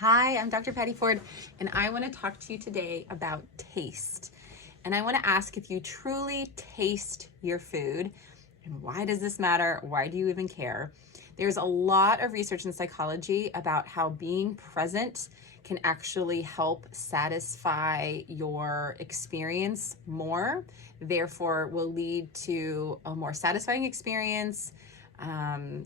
Hi, I'm Dr. Patty Ford, and I want to talk to you today about taste. And I want to ask if you truly taste your food, and why does this matter? Why do you even care? There's a lot of research in psychology about how being present can actually help satisfy your experience more, therefore will lead to a more satisfying experience.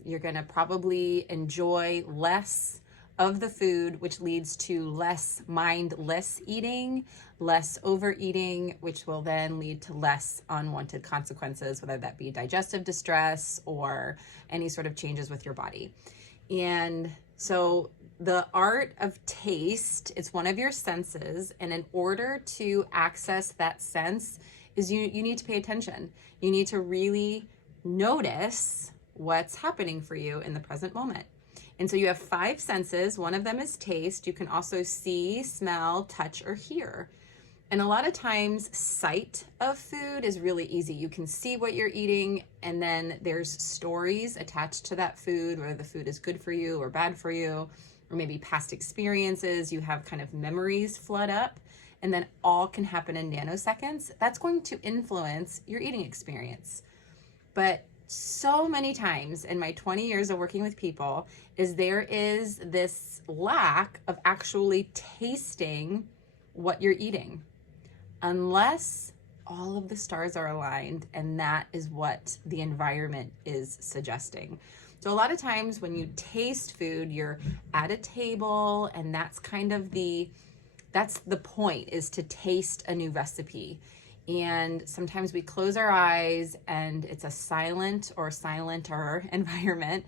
You're going to probably enjoy less of the food, which leads to less mindless eating, less overeating, which will then lead to less unwanted consequences, whether that be digestive distress or any sort of changes with your body. And so the art of taste, it's one of your senses, and in order to access that sense is you need to pay attention. You need to really notice what's happening for you in the present moment. And so you have 5 senses. One of them is taste. You can also see, smell, touch, or hear. And a lot of times sight of food is really easy. You can see what you're eating, and then there's stories attached to that food, whether the food is good for you or bad for you, or maybe past experiences. You have kind of memories flood up, and then all can happen in nanoseconds. That's going to influence your eating experience. But so many times in my 20 years of working with people there is this lack of actually tasting what you're eating, unless all of the stars are aligned, and that is what the environment is suggesting. So a lot of times when you taste food, you're at a table, and that's the point, is to taste a new recipe. And sometimes we close our eyes and it's a silent or silenter environment,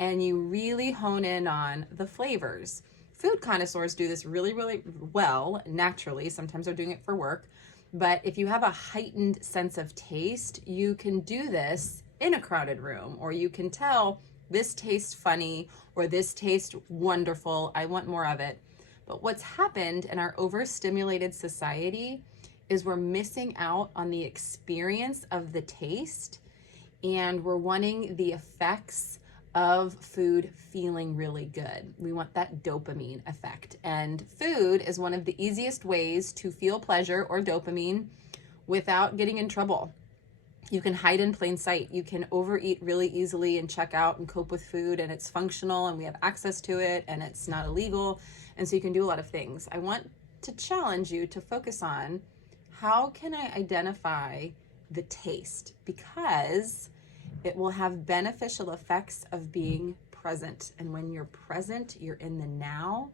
and you really hone in on the flavors. Food connoisseurs do this really, really well naturally. Sometimes they're doing it for work. But if you have a heightened sense of taste, you can do this in a crowded room, or you can tell this tastes funny or this tastes wonderful. I want more of it. But what's happened in our overstimulated society is we're missing out on the experience of the taste, and we're wanting the effects of food feeling really good. We want that dopamine effect. And food is one of the easiest ways to feel pleasure or dopamine without getting in trouble. You can hide in plain sight. You can overeat really easily and check out and cope with food, and it's functional and we have access to it and it's not illegal. And so you can do a lot of things. I want to challenge you to focus on, how can I identify the taste? Because it will have beneficial effects of being present. And when you're present, you're in the now,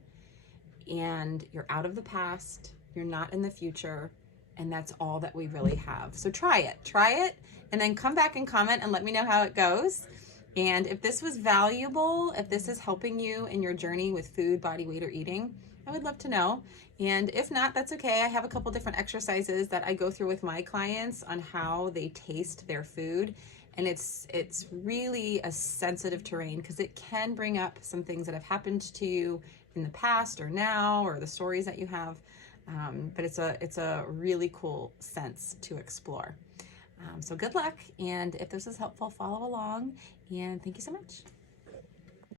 and you're out of the past, you're not in the future, and that's all that we really have. So try it, and then come back and comment and let me know how it goes. And if this was valuable, if this is helping you in your journey with food, body weight, or eating, I would love to know. And if not, that's okay. I have a couple different exercises that I go through with my clients on how they taste their food. And it's really a sensitive terrain, because it can bring up some things that have happened to you in the past or now, or the stories that you have. But it's a really cool sense to explore. So good luck. And if this is helpful, follow along. And thank you so much.